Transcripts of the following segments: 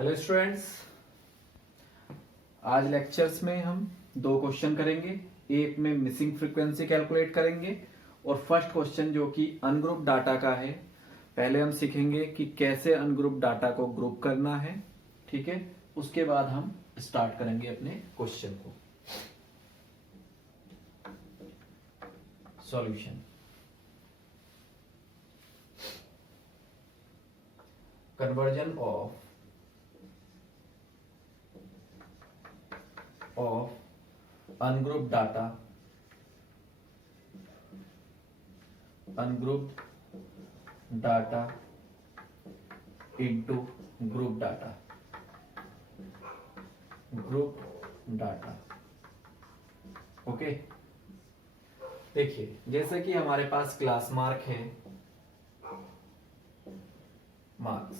Hello students, आज lectures में हम दो क्वेश्चन करेंगे। एक में मिसिंग फ्रीक्वेंसी कैलकुलेट करेंगे और फर्स्ट क्वेश्चन जो कि अनग्रुप डाटा का है। पहले हम सीखेंगे कि कैसे अनग्रुप डाटा को ग्रुप करना है, ठीक है। उसके बाद हम स्टार्ट करेंगे अपने क्वेश्चन को। Solution. Conversion of ungrouped data into group data okay. देखिए, जैसे कि हमारे पास क्लास मार्क है, मार्क्स,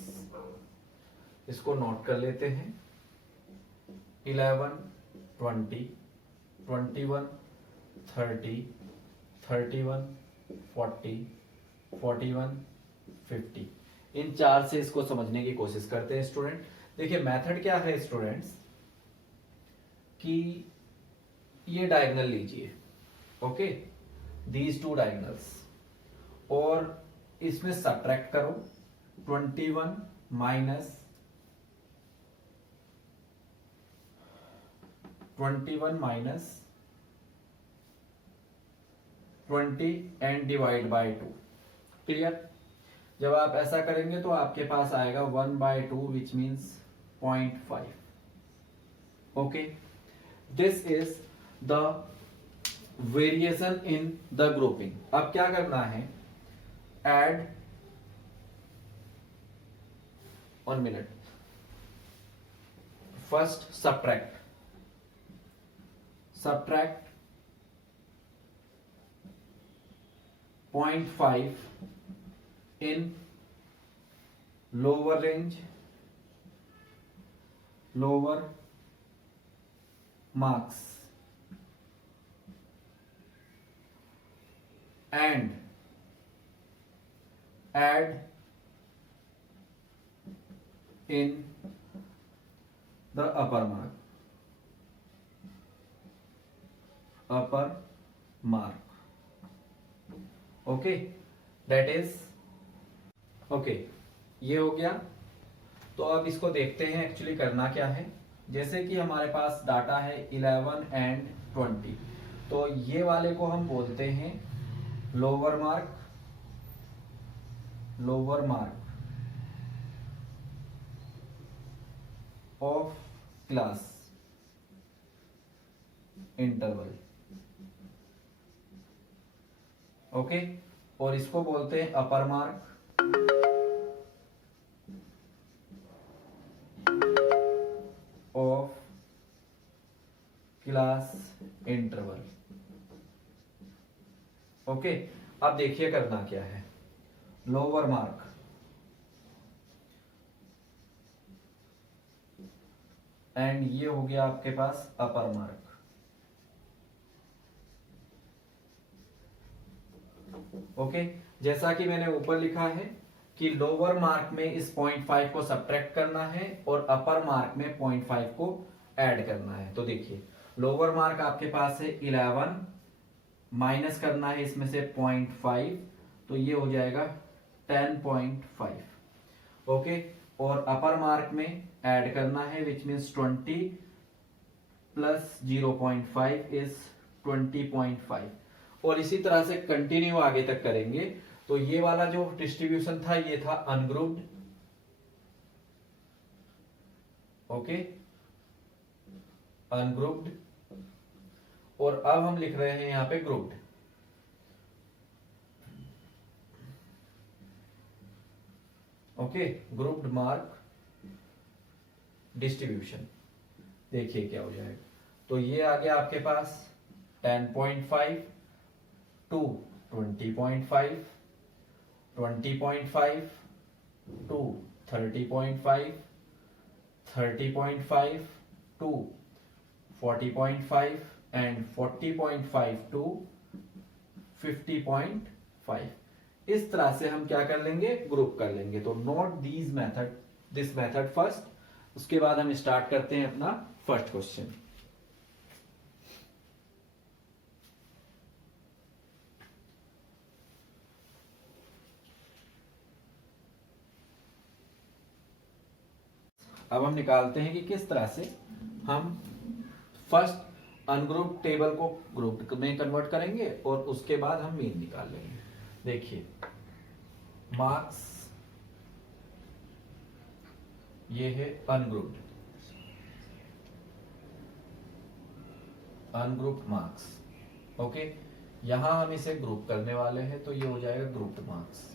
इसको नोट कर लेते हैं। 11, 20, 21, 30, 31, 40, 41, 50। इन चार से इसको समझने की कोशिश करते हैं स्टूडेंट। देखिए मेथड क्या है स्टूडेंट्स, कि ये डायगोनल लीजिए, ओके, दीज टू डायगोनल्स, और इसमें सब्ट्रैक्ट करो 21 minus 20 and divide by 2। Clear? जब आप ऐसा करेंगे तो आपके पास आएगा 1/2 which means 0.5। Okay, this is the variation in the grouping. अब क्या करना है, add 1 minute, first subtract 0.5 in lower range, lower marks, and add in the upper mark, okay, that is okay. ये हो गया। तो अब इसको देखते हैं एक्चुअली करना क्या है। जैसे कि हमारे पास डाटा है 11 एंड 20, तो ये वाले को हम बोलते हैं lower mark of class interval, okay, और इसको बोलते हैं upper mark of class interval. Okay, अब देखिए करना क्या है। लोअर मार्क एंड ये हो गया आपके पास अपर मार्क, ओके। जैसा कि मैंने ऊपर लिखा है कि लोअर मार्क में इस 0.5 को सब्ट्रैक्ट करना है और अपर मार्क में 0.5 को ऐड करना है। तो देखिए लोअर मार्क आपके पास है 11, माइनस करना है इसमें से 0.5, तो ये हो जाएगा 10.5, ओके। और अपर मार्क में ऐड करना है विच मीन्स 20 प्लस 0.5 इज 20.5, और इसी तरह से कंटिन्यू आगे तक करेंगे। तो ये वाला जो डिस्ट्रीब्यूशन था ये था अनग्रुप्ड, ओके, अनग्रुप्ड, और अब हम लिख रहे हैं यहां पे grouped, okay, grouped mark distribution. देखिए क्या हो जाएगा। तो ये आ गया आपके पास 10.5 to 20.5, 20.5 to 30.5, 30.5 to 40.5 and 40.5 to 50.5। इस तरह से हम क्या कर लेंगे, ग्रुप कर लेंगे। तो नोट दिस मेथड फर्स्ट, उसके बाद हम स्टार्ट करते हैं अपना फर्स्ट क्वेश्चन। अब हम निकालते हैं कि किस तरह से हम फर्स्ट अनग्रुप टेबल को ग्रुप में कन्वर्ट करेंगे और उसके बाद हम मीन निकाल लेंगे। देखिए मार्क्स ये है अनग्रुप्ड मार्क्स। ओके, यहां हम इसे ग्रुप करने वाले हैं तो ये हो जाएगा ग्रुप्ड मार्क्स।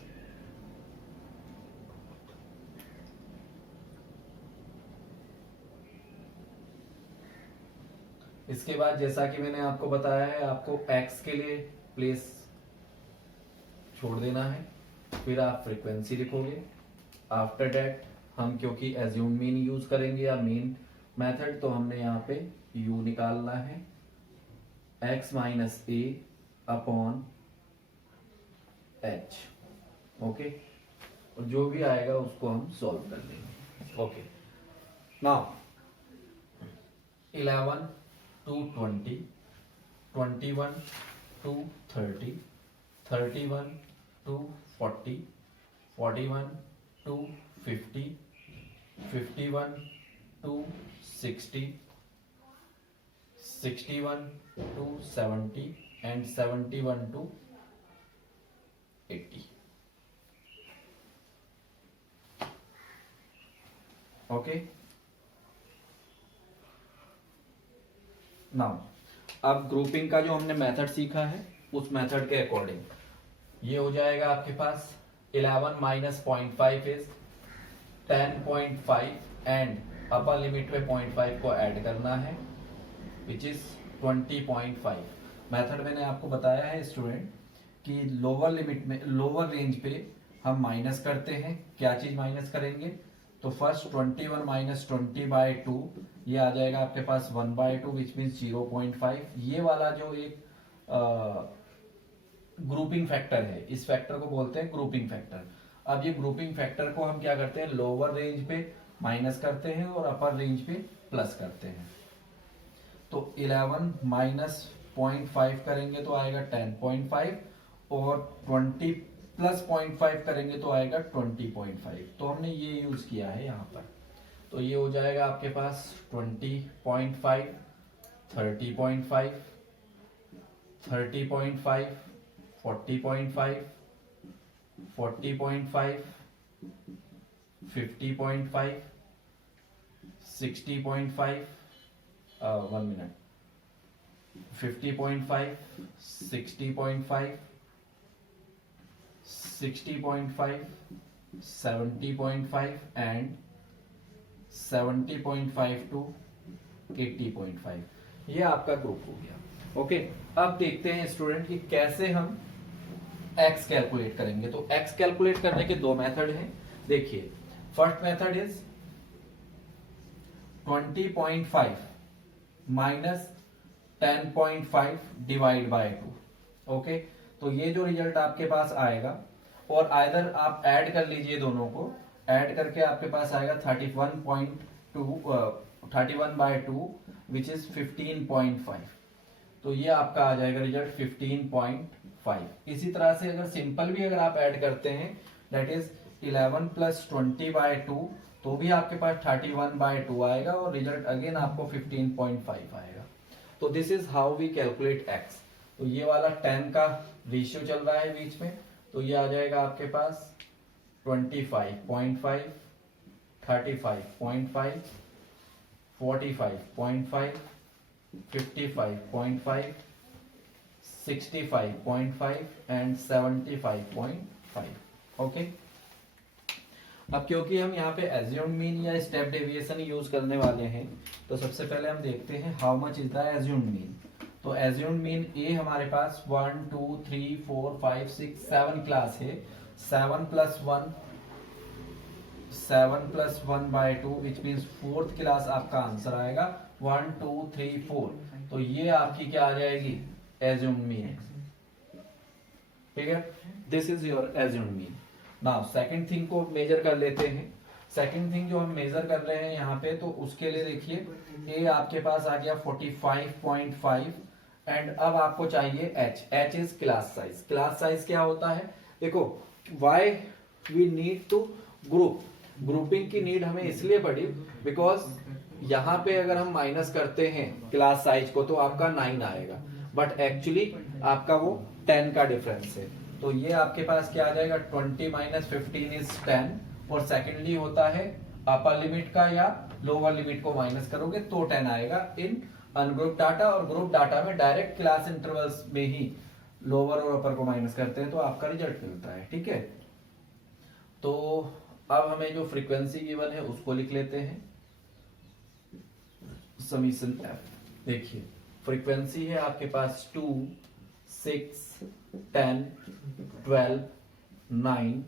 इसके बाद जैसा कि मैंने आपको बताया है, आपको x के लिए प्लेस छोड़ देना है, फिर आप फ्रीक्वेंसी लिखोगे। आफ्टर दैट हम क्योंकि एज्यूम मीन यूज करेंगे या मीन मेथड, तो हमने यहाँ पे u निकालना है x माइनस ए अपॉन h। ओके, और जो भी आएगा उसको हम सॉल्व कर लेंगे। Okay, now 11 to 20, 21 to 30, 31 to 40, 41 to 50, 51 to 60, 61 to 70 and 71 to 80। Okay, now अब ग्रुपिंग का जो हमने मेथड सीखा है उस मेथड के अकॉर्डिंग ये हो जाएगा आपके पास 11 minus 0.5 is 10.5 and upper limit पे 0.5 को ऐड करना है विच इज 20.5। मेथड मैंने आपको बताया है स्टूडेंट कि लोअर लिमिट में, लोअर रेंज पे हम माइनस करते हैं। क्या चीज माइनस करेंगे? तो फर्स्ट 21 माइनस 20/2 ये आ जाएगा आपके पास 1/2 विच मीन्स 0.5। ये वाला जो एक ग्रुपिंग फैक्टर है, इस फैक्टर को बोलते हैं ग्रुपिंग फैक्टर। अब ये ग्रुपिंग फैक्टर को हम क्या करते हैं, लोअर रेंज पे माइनस करते हैं और अपर रेंज पे प्लस करते हैं। तो 11 माइनस 0.5 करेंगे तो आएगा 10.5 और 20 प्लस 0.5 करेंगे तो आएगा 20.5। तो हमने ये यूज किया है यहाँ पर। तो ये हो जाएगा आपके पास 20.5, 30.5, 30.5, 40.5, 40.5, 50.5, 60.5, 1 मिनट, 50.5, 60.5, 60.5, 70.5 and 70.5 to 80.5। ये आपका ग्रुप हो गया। ओके, अब देखते हैं स्टूडेंट कि कैसे हम x कैलकुलेट करेंगे। तो x कैलकुलेट करने के दो मेथड हैं। देखिए, first method is 20.5 minus 10.5 divide by 2। Okay, तो ये जो रिजल्ट आपके पास आएगा, और आइदर आप ऐड कर लीजिए, दोनों को ऐड करके आपके पास आएगा 31/2 विच इज 15.5। तो ये आपका आ जाएगा रिजल्ट 15.5। इसी तरह से अगर सिंपल भी अगर आप ऐड करते हैं दैट इज 11 प्लस 20/2 तो भी आपके पास 31/2 आएगा और रिजल्ट अगेन आपको 15.5 आएगा। तो this is how we calculate x। तो ये वाला 10 का रेशियो चल रहा है बीच में, तो ये आ जाएगा आपके पास 25.5, 35.5, 45.5, 55.5, 65.5 एंड 75.5। ओके, अब क्योंकि हम यहाँ पे एज्यूम मीन या स्टेप डेविएशन यूज करने वाले हैं, तो सबसे पहले हम देखते हैं how much is the assume mean. तो एज्यूम मीन ए हमारे पास 1 2 3 4 5 6 7 क्लास है। 7 plus 1/2 which means fourth class आपका आंसर आएगा 1 2 3 4। तो ये आपकी क्या आ जाएगी, एज्यूम मीन। ठीक है, this is your assume mean. Now second thing को मेजर कर लेते हैं। सेकंड थिंग जो हम मेजर कर रहे हैं यहाँ पे, तो उसके लिए देखिए ए आपके पास आ गया 45.5 एंड अब आपको चाहिए h is class size. Class size क्या होता है, देखो why we need to grouping की नीड हमें इसलिए पड़ी बिकॉज यहाँ पे अगर हम माइनस करते हैं क्लास साइज को तो आपका 9 आएगा, बट एक्चुअली आपका वो 10 का डिफरेंस है। तो ये आपके पास क्या आ जाएगा, 20 माइनस 15 इज 10। और सेकेंडली होता है अपर लिमिट का या लोअर लिमिट को माइनस करोगे तो 10 आएगा इन अनग्रुप डाटा। और ग्रुप डाटा में डायरेक्ट क्लास इंटरवल्स में ही लोअर और अपर को माइनस करते हैं तो आपका रिजल्ट मिलता है। ठीक है, तो अब हमें जो फ्रीक्वेंसी गिवन है उसको लिख लेते हैं, समीशन एफ। देखिए फ्रीक्वेंसी है आपके पास 2, 6, 10, 12, 9,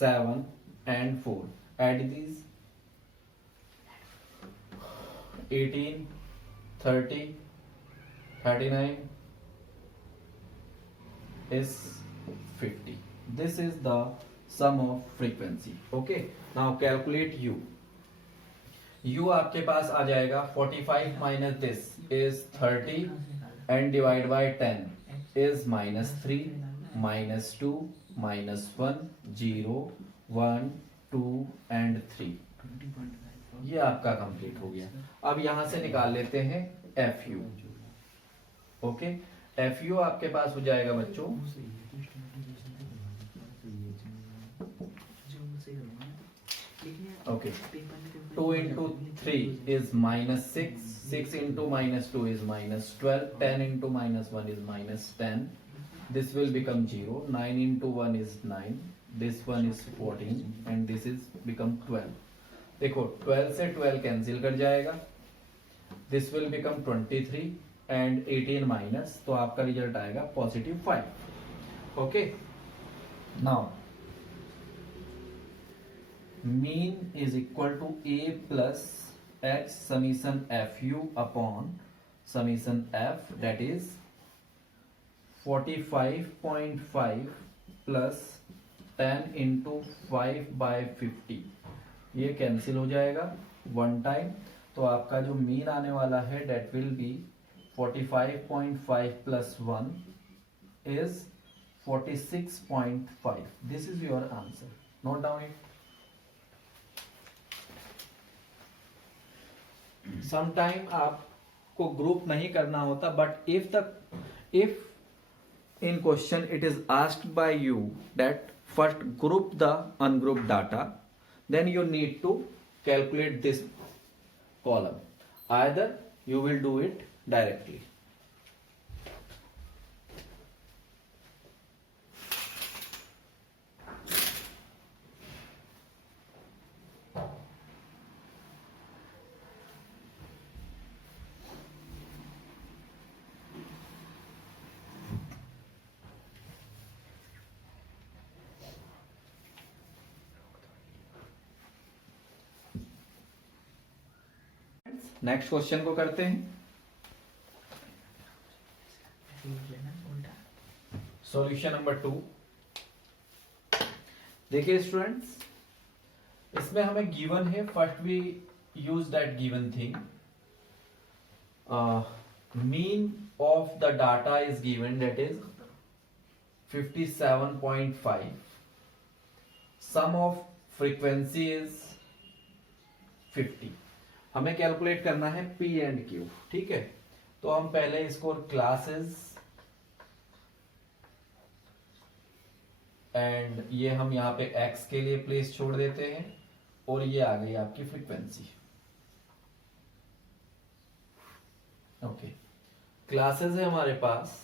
7 and 4. Add these 18, 30, 39 is 50. This is the sum of frequency. Okay. Now calculate U. U आपके पास आ जाएगा 45 minus this is 30 and divide by 10 is -3, -2, -1, 0, 1, 2 and 3। ये आपका कंप्लीट हो गया। अब यहां से निकाल लेते हैं FU। ओके, FU आपके पास हो जाएगा बच्चों 2 into 3 is -6, 6 into -2 is -12, 10 into -1 is -10, this will become 0, 9 into 1 is 9, this one is 14 and this is become 12। देखो 12 से 12 कैंसिल कर जाएगा, this will become 23 and 18 minus, तो आपका रिजल्ट आएगा +5। Okay, now mean is equal to a plus h summation fu upon summation f, that is 45.5 plus 10 into 5 by 50। ये cancel हो जाएगा वन टाइम, तो आपका जो मीन आने वाला है that will be 45.5 plus 1 is 46.5। This is your answer, note down it. Sometime आपको ग्रुप नहीं करना होता, but if in question it is asked by you that first group the ungrouped data, then you need to calculate this column, either you will do it directly। Next question को करते हैं। Solution number 2। देखिए students, इसमें हमें given है, first we use that given thing, mean of the data is given, that is 57.5, sum of frequency is 50। हमें calculate करना है P एंड Q। ठीक है, तो हम पहले इसको क्लासेस एंड ये हम यहाँ पे X के लिए प्लेस छोड़ देते हैं और ये आ गई आपकी फ्रीक्वेंसी। ओके, क्लासेस है हमारे पास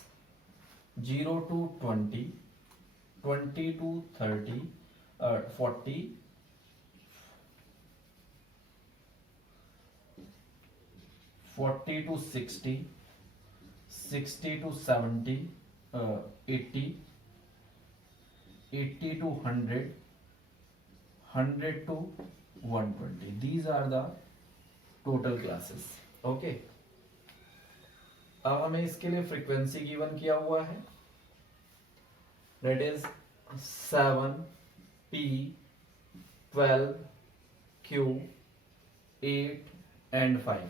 0 to 20, 20 to 30, 40, 40 to 60, 60 to 70, 80, 80 to 100, 100 to 120। These are the total classes। Okay, अब हमें इसके लिए फ्रीक्वेंसी गिवन किया हुआ है, that is 7, P, 12, Q, 8 and 5।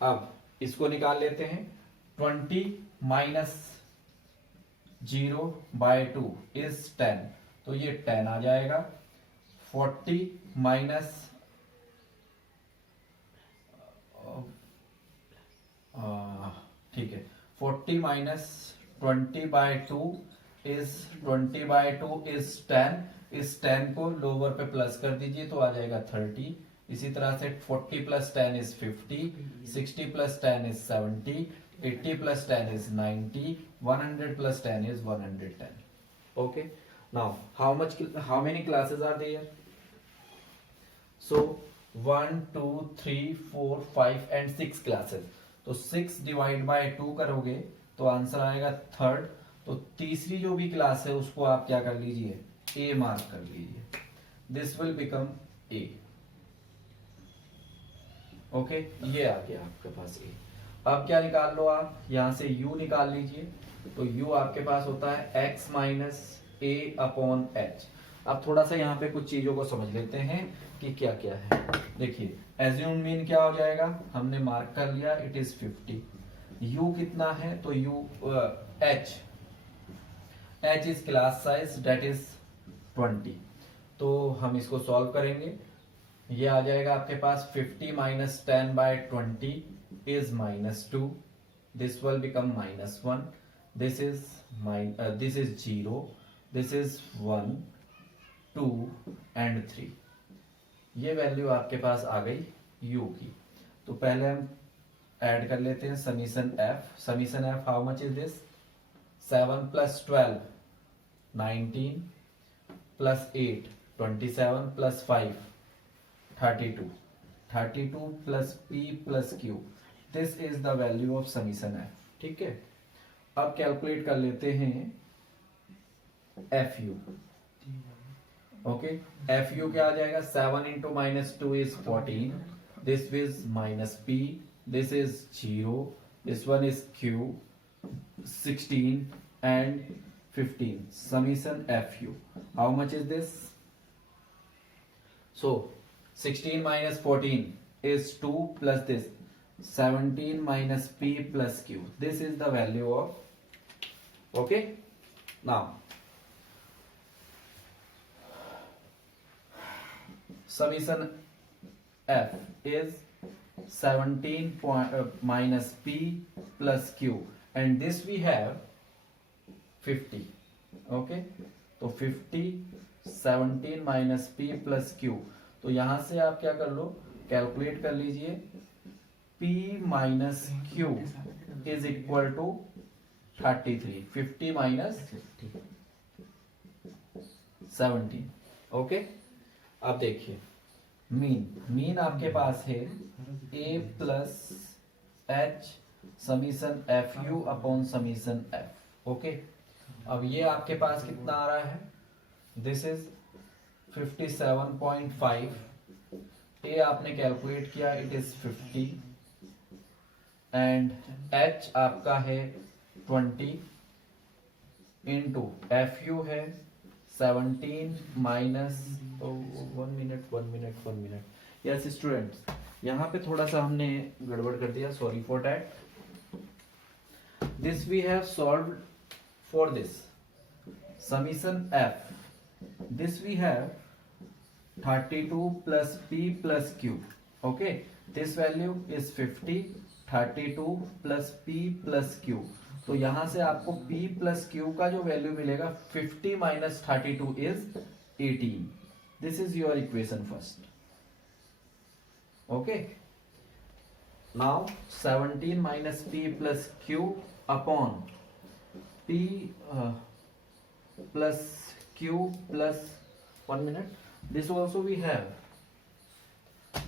अब इसको निकाल लेते हैं। 20 माइनस 0/2 इज 10, तो ये 10 आ जाएगा। 40 माइनस ठीक है, 40 माइनस 20/2 इज 20/2 इज 10। इस 10 को लोअर पे प्लस कर दीजिए तो आ जाएगा 30। इसी तरह से 40 plus 10 is 50, 60 plus 10 is 70, 80 plus 10 is 90, 100 plus 10 is 110। Okay, now how many classes are there? So 1 2 3 4 5 and 6 classes। तो 6 डिवाइड बाय 2 करोगे तो आंसर आएगा 3rd। तो तीसरी जो भी क्लास है उसको आप क्या कर लीजिए, A मार्क कर लीजिए। This will become A। Okay, ये आ गया आपके पास A। अब क्या निकाल लो आप, यहां से U निकाल लीजिए। तो U आपके पास होता है x minus A upon H। अब थोड़ा सा यहाँ पे कुछ चीजों को समझ लेते हैं कि क्या क्या है। देखिए, एज्यूम मीन क्या हो जाएगा, हमने मार्क कर लिया, इट इज 50। U कितना है, तो H is class size, that is 20। तो हम इसको सॉल्व करेंगे। ये आ जाएगा आपके पास 50 minus 10/20 is -2। This will become -1। This is 0, this is 1 2 and 3। ये वैल्यू आपके पास आ गई u की। तो पहले हम ऐड कर लेते हैं summation f। Summation f how much is this, 7 plus 12 19 plus 8 27 plus 5 32 32 plus p plus q। This is the value of summation f। ठीक है, अब कैलकुलेट कर लेते हैं fu। ओके, fu क्या आ जाएगा, 7 into -2 is 14, this is minus p, this is 0, this one is q, 16 and 15। Summation fu how much is this, so 16 minus 14 is 2 plus this 17 minus p plus q। This is the value of, okay, now summation f is 17 minus p plus q and this we have 50। okay, तो 50 17 minus p plus q। तो यहां से आप क्या कर लो, calculate कर लीजिए, p minus q is equal to 33। 50 minus 17। Okay, अब देखिए मीन आपके पास है a plus h summation f u upon summation f। ओके, अब ये आपके पास कितना आ रहा है, दिस इज 57.5। ए आपने कैलकुलेट किया, इट इज 50 एंड एच आपका है 20 इंटू एफ यू है 17 माइनस 1 मिनट। यस स्टूडेंट्स, यहाँ पे थोड़ा सा हमने गड़बड़ कर दिया, sorry for that. This we have solved for this summation f. This we have 32 plus p plus q। Okay, this value is 50, 32 plus p plus q। तो यहां से आपको p plus q का जो वैल्यू मिलेगा 50 minus 32 is 18। This is your equation first। Okay, now 17 minus p plus q upon p plus q plus 1 minute, this also we have,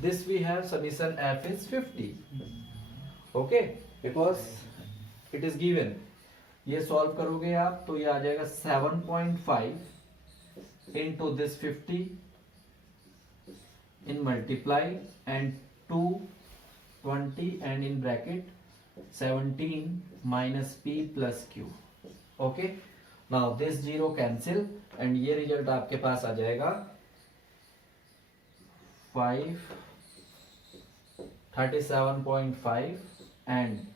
this we have summation f is 50। okay, because it is given। ये solve करोगे आप तो ये आ जाएगा 7.5 into this 50 in multiply and 2 20 and in bracket 17 minus p plus q। okay, now this zero cancel and ये result आपके पास आ जाएगा 5 37.5 and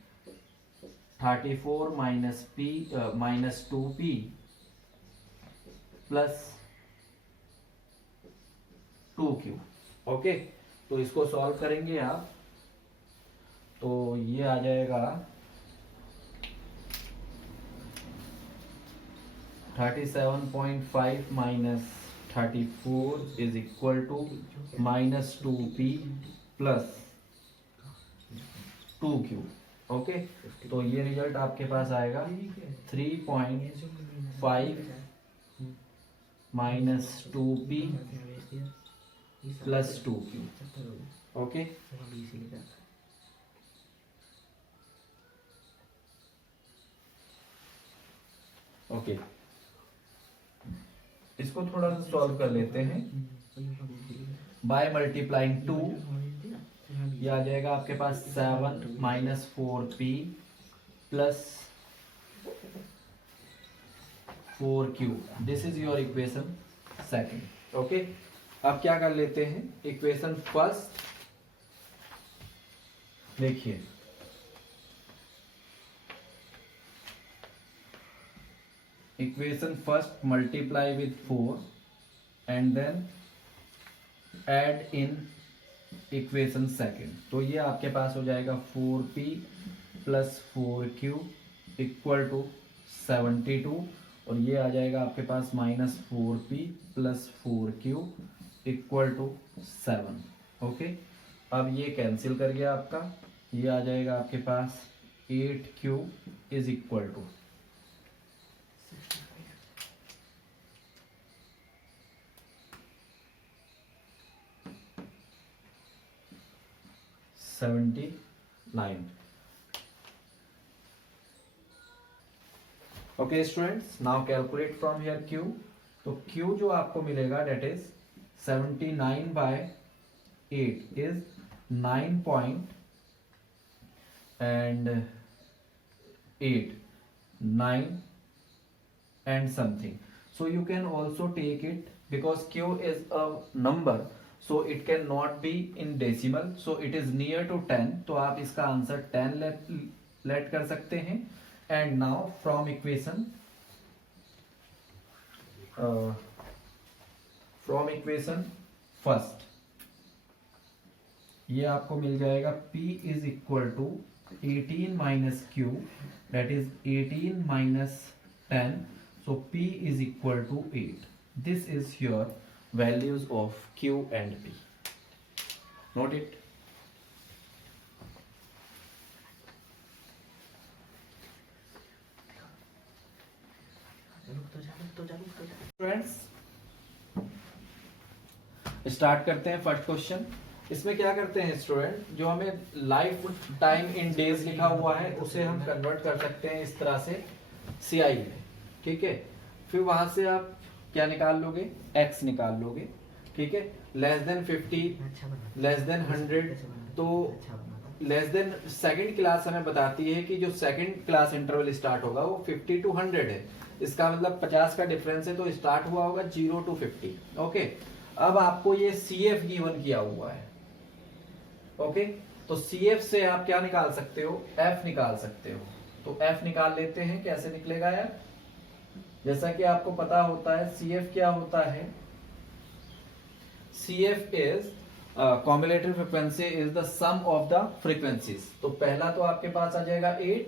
34 minus 2p plus 2q। Okay, तो इसको सॉल्व करेंगे आप, तो ये आ जाएगा 37.5 minus 34 is equal to minus 2p plus 2q। Okay, तो ये रिजल्ट आपके पास आएगा 3.5 minus 2p plus 2q। Okay, okay, इसको थोड़ा सा सॉल्व कर लेते हैं। बाय मल्टीप्लाइंग 2 ये आ जाएगा आपके पास 7 minus 4p plus 4q। This is your equation second. Okay, अब क्या कर लेते हैं, इक्वेशन फर्स्ट देखिए, equation first multiply with 4 and then add in equation second. तो ये आपके पास हो जाएगा 4p plus 4q equal to 72 और ये आ जाएगा आपके पास minus 4p plus 4q equal to 7। Okay, अब ये कैंसिल कर गया आपका, ये आ जाएगा आपके पास 8q is equal to 79। Okay students, now calculate from here q। तो q जो आपको मिलेगा that is 79 by 8 is 9 point and 8 9 and something. So you can also take it because q is a number, so it can not be in decimal, so it is near to 10, तो आप इसका answer 10 late कर सकते हैं। And now from equation first ये आपको मिल जाएगा p is equal to 18 minus q that is 18 minus 10, so p is equal to 8. This is your values of q and p. Note it. Friends, start करते हैं first question. इसमें क्या करते हैं स्टूडेंट, जो हमें लाइफ टाइम इन डेज लिखा हुआ है उसे हम कन्वर्ट कर सकते हैं इस तरह से CI में, ठीक है। फिर वहां से आप क्या निकाल लोगे, x निकाल लोगे, ठीक है। लेस देन 50, लेस देन 100, तो लेस देन सेकंड क्लास हमें बताती है कि जो सेकंड क्लास इंटरवल स्टार्ट होगा वो 50 to 100 है। इसका मतलब 50 का डिफरेंस है, तो स्टार्ट हुआ होगा 0 to 50। ओके, अब आपको ये CF गिवन किया हुआ है। ओके, तो CF से आप क्या निकाल सकते हो, F निकाल सकते हो। तो F निकाल लेते हैं, कैसे निकलेगा यार, जैसा कि आपको पता होता है CF क्या होता है, CF is cumulative frequency is the sum of the frequencies. तो पहला तो आपके पास आ जाएगा 8,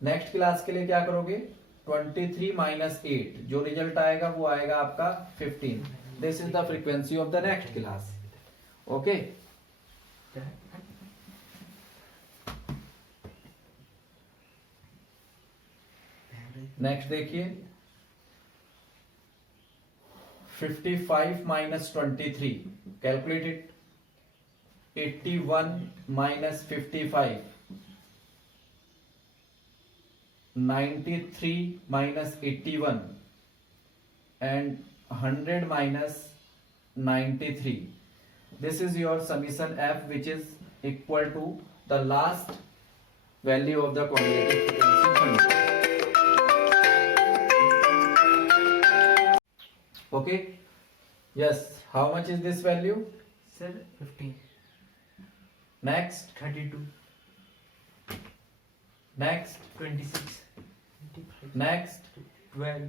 नेक्स्ट क्लास के लिए क्या करोगे 23 माइनस 8, जो रिजल्ट आएगा वो आएगा आपका 15। This is the frequency of the next class. Okay, next देखिए 55 minus 23, calculate it. 81 minus 55, 93 minus 81 and 100 minus 93। This is your summation F which is equal to the last value of the cumulative frequency 100. Okay, yes, how much is this value, sir 15 next 32 next 26 next 12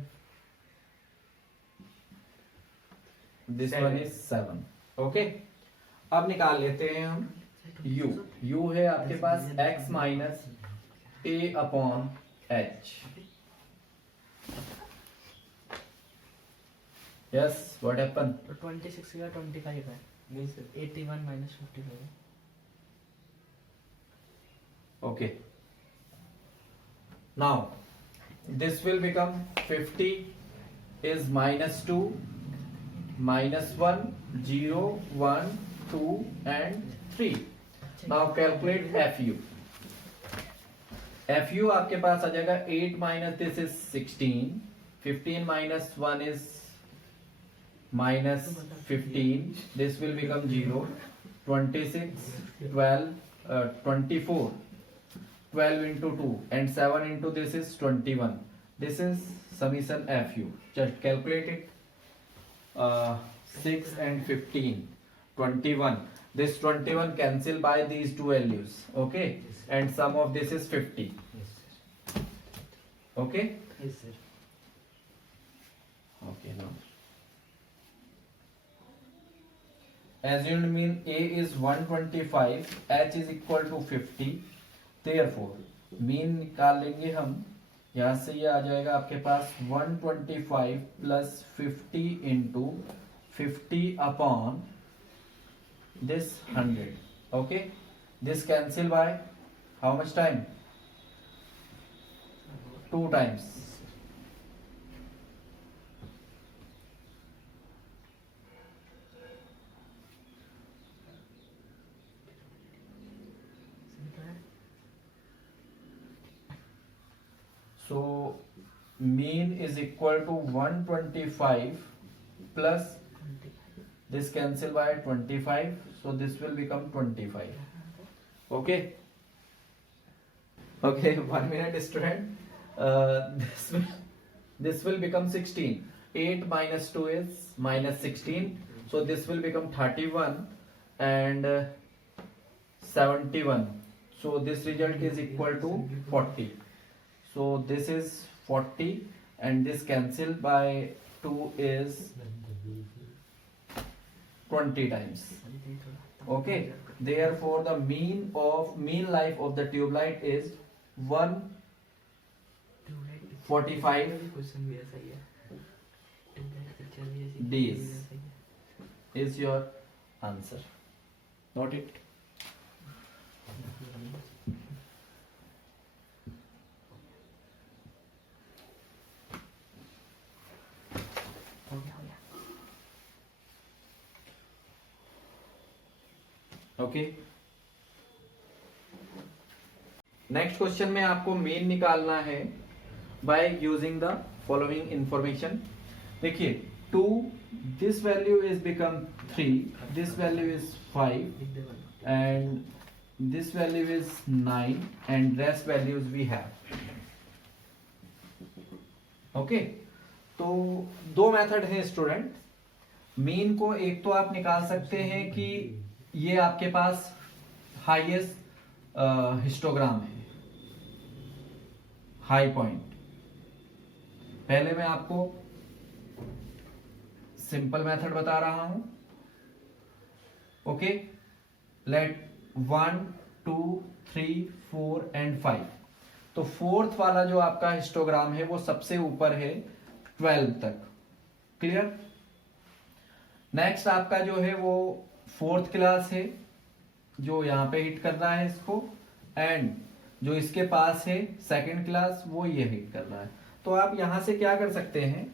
this one is 7 okay. अब निकाल लेते हैं हम u। u है आपके पास x minus a upon h। Yes what happen? तो 26 का 25 है। नहीं सर 81 माइनस 55 है। okay now this will become 50 is minus 2 minus 1 0 1 2 and 3। now calculate fu आपके पास आ जाएगा 8 minus this is 16 15 minus 1 is minus 15 this will become 0 26 12 24 12 into 2 and 7 into this is 21 this is summation fu just calculate it 6 and 15 21 this 21 cancel by these two values okay and sum of this is 50 yes sir okay yes sir. okay now assumed mean a is 125 h is equal to 50 therefore mean निकाल लेंगे हम यहां से ये आ जाएगा आपके पास 125 plus 50 into 50 upon this 100 okay this cancel by how much time 2 times so mean is equal to 125 plus this cancel by 25 so this will become 25 okay okay 1 minute student this will become 16 8 minus 2 is minus 16 so this will become 31 and 71 so this result is equal to 40 so this is 40 and this cancel by 2 is 20 times okay therefore the mean life of the tube light is 145 question भी ऐसा ही है। Picture भी ऐसी Days. भी ऐसा ही है। is your answer note it हो गया हो गया। ओके नेक्स्ट क्वेश्चन में आपको मीन निकालना है by using the following information देखिए 2 this value is become 3 this value is 5 लिख दे बना। and this value is 9 and rest values we have okay तो दो मेथड है स्टूडेंट मीन को एक तो आप निकाल सकते हैं कि ये आपके पास हाईएस्ट हिस्टोग्राम है हाई पॉइंट पहले मैं आपको सिंपल मेथड बता रहा हूं ओके लेट 1 2 3 4 एंड 5 तो फोर्थ वाला जो आपका हिस्टोग्राम है वो सबसे ऊपर है 12 तक क्लियर नेक्स्ट आपका जो है वो फोर्थ क्लास है जो यहां पे हिट कर रहा है इसको एंड जो इसके पास है सेकंड क्लास वो ये हिट कर रहा है तो आप यहां से क्या कर सकते हैं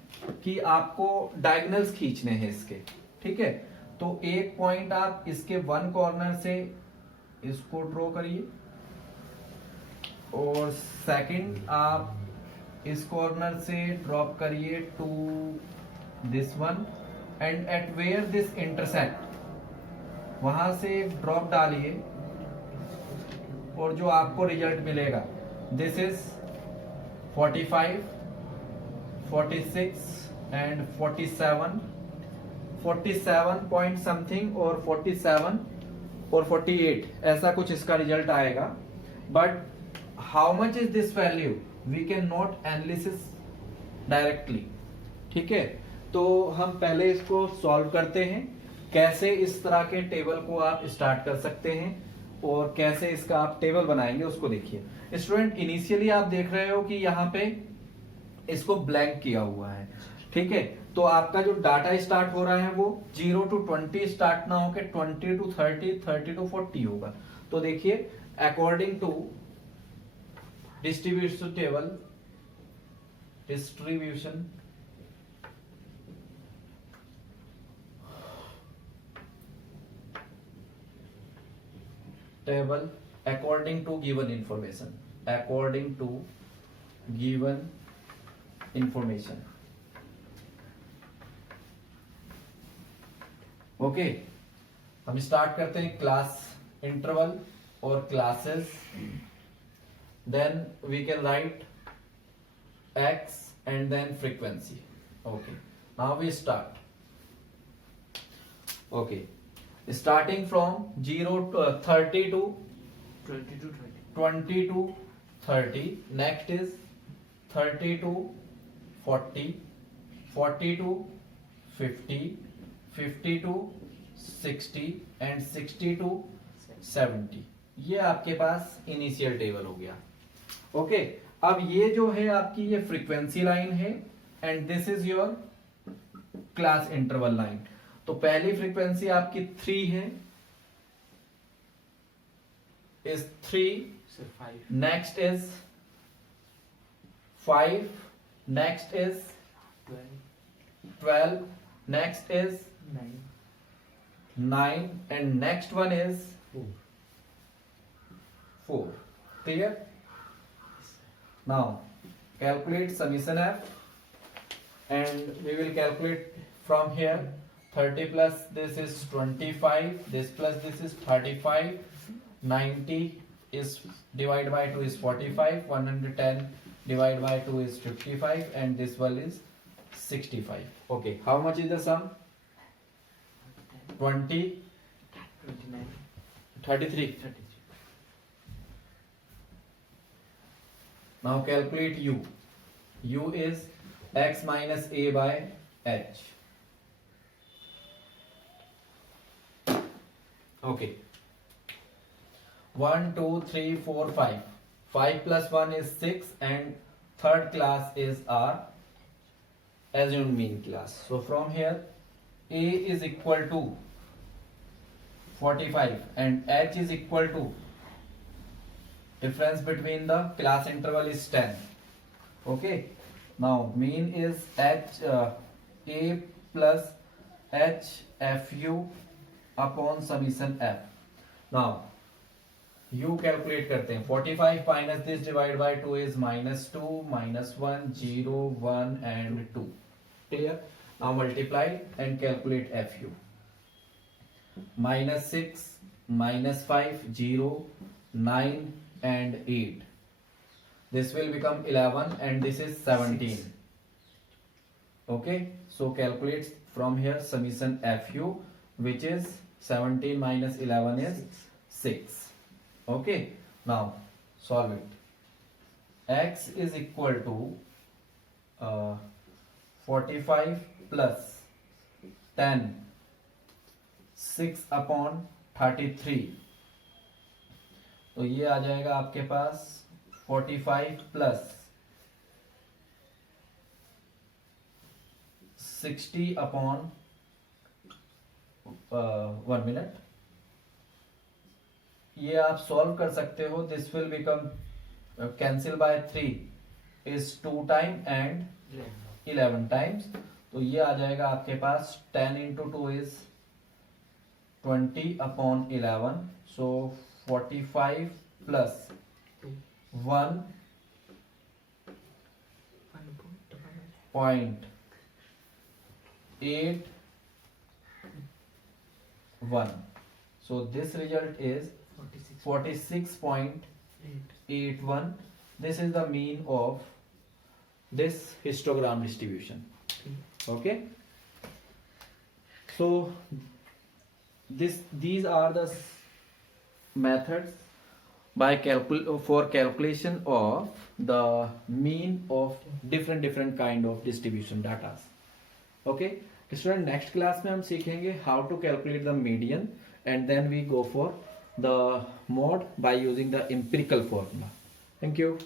कि आपको डायगोनल्स खींचने हैं इसके ठीक है तो एक पॉइंट आप इसके वन कॉर्नर से इसको ड्रॉ करिए और सेकंड आप इस कॉर्नर से ड्रॉप करिए to this one and at where this intersect वहां से एक ड्रॉप डालिए और जो आपको रिजल्ट मिलेगा this is 45 46 and 47 47 point something और 47 और 48 ऐसा कुछ इसका रिजल्ट आएगा. But how much is this value we can not analysis directly. ठीक है, तो हम पहले इसको सॉल्व करते हैं. कैसे इस तरह के टेबल को आप स्टार्ट कर सकते हैं और कैसे इसका आप टेबल बनाएंगे उसको देखिए. स्टूडेंट, इनिशियली आप देख रहे हो कि यहाँ पे इसको ब्लैंक किया हुआ है. ठीक है, तो आपका जो डाटा स्टार्ट हो रहा है वो 0 to 20 स्टार्ट ना होकर 20 to 30, 30 to 40 होगा. तो देखिए, according to distribution table, distribution table according to given information, according to given information. ओके, हम स्टार्ट करते हैं क्लास इंटरवल और classes. Then we can write x and then frequency. Okay, now we start. Okay, starting from 0 to 30 to 20 to 30. 20 to 30. Next is 30 to 40, 40 to 50, 50 to 60 and 60 to 70. ये आपके पास initial table हो गया. Okay, अब ये जो है आपकी ये फ्रीक्वेंसी लाइन है and this is your class interval line. तो पहली फ्रीक्वेंसी आपकी 3 है, is 3. Sir, 5. Next is 5. Next is 12. 12. Next is 9. 9 and next one is 4. 4. Clear? Now calculate summation f and we will calculate from here. 30 plus this is 25, this plus this is 35, 90 is divided by 2 is 45, 110 divided by 2 is 55 and this one is 65. Okay, how much is the sum? 20, 29. 33. 33. Now calculate u. U is x minus a by h. Okay. 1, 2, 3, 4, 5. 5 plus 1 is 6 and third class is our assumed mean class. So from here a is equal to 45 and h is equal to, difference between the class interval is 10. Okay, now mean is h a plus h fu upon summation f. Now u calculate करते हैं. 45 minus this divided by 2 is minus 2, minus 1, 0, 1 and 2. Clear? Now multiply and calculate fu. Minus 6, minus 5, 0, 9 and 8. This will become 11 and this is 17. Okay, so calculate from here summation fu, which is 17 minus 11 is 6. Okay, now solve it. X is equal to 45 plus 10, 6 upon 33. तो ये आ जाएगा आपके पास 45 plus 60 upon 1 minute. ये आप solve कर सकते हो. This will become cancel bye 3 is 2 time and 11 times. तो ये आ जाएगा आपके पास 10 into 2 is 20 upon 11. So 45 plus 1 point 8 1. So this result is 46.81. This is the mean of this histogram distribution. Okay. So these are the methods for calculation of the mean of different kind of distribution data. Okay, student next class में हम सीखेंगे how to calculate the median and then we go for the mode by using the empirical formula. Thank you.